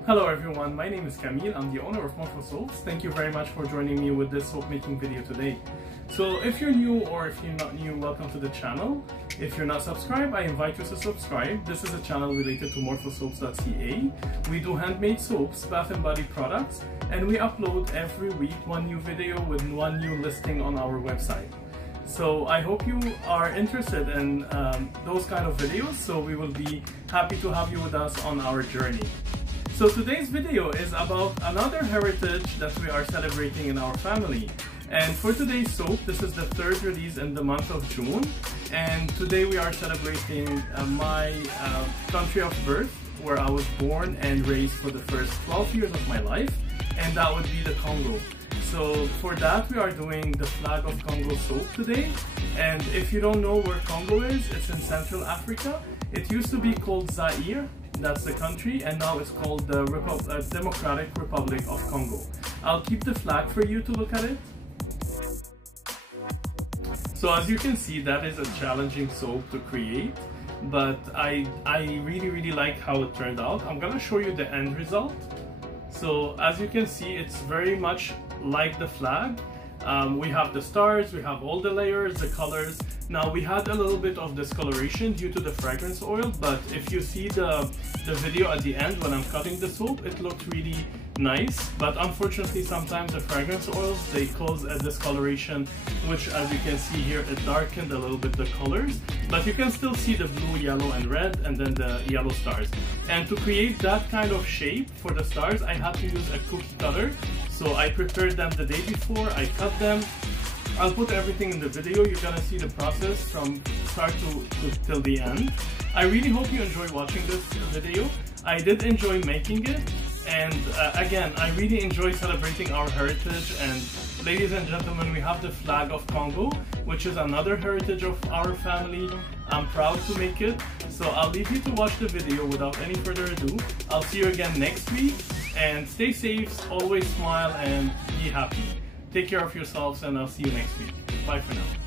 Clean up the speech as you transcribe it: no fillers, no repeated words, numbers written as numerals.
Hello everyone, my name is Camille. I'm the owner of Morfosoaps. Thank you very much for joining me with this soap making video today. So if you're new or if you're not new, welcome to the channel. If you're not subscribed, I invite you to subscribe. This is a channel related to morfosoaps.ca. We do handmade soaps, bath and body products, and we upload every week one new video with one new listing on our website. So I hope you are interested in those kind of videos, so we will be happy to have you with us on our journey. So today's video is about another heritage that we are celebrating in our family. And for today's soap, this is the third release in the month of June. And today we are celebrating my country of birth, where I was born and raised for the first 12 years of my life, and that would be the Congo. So for that, we are doing the flag of Congo soap today. And if you don't know where Congo is, it's in Central Africa. It used to be called Zaire. That's the country, and now it's called the Democratic Republic of Congo. I'll keep the flag for you to look at it. So as you can see, that is a challenging soap to create, but I really like how it turned out. I'm gonna show you the end result. So as you can see, it's very much like the flag. We have the stars, we have all the layers, the colors. Now we had a little bit of discoloration due to the fragrance oil, but if you see the video at the end when I'm cutting the soap, it looked really nice. But unfortunately, sometimes the fragrance oils, they cause a discoloration, which as you can see here, it darkened a little bit the colors, but you can still see the blue, yellow and red, and then the yellow stars. And to create that kind of shape for the stars, I had to use a cookie cutter. So I prepared them the day before, I cut them. I'll put everything in the video. You're gonna see the process from start till the end. I really hope you enjoy watching this video. I did enjoy making it, and again, I really enjoy celebrating our heritage. And ladies and gentlemen, we have the flag of Congo, which is another heritage of our family. I'm proud to make it. So I'll leave you to watch the video without any further ado. I'll see you again next week, and stay safe, always smile, and be happy. Take care of yourselves, and I'll see you next week. Bye for now.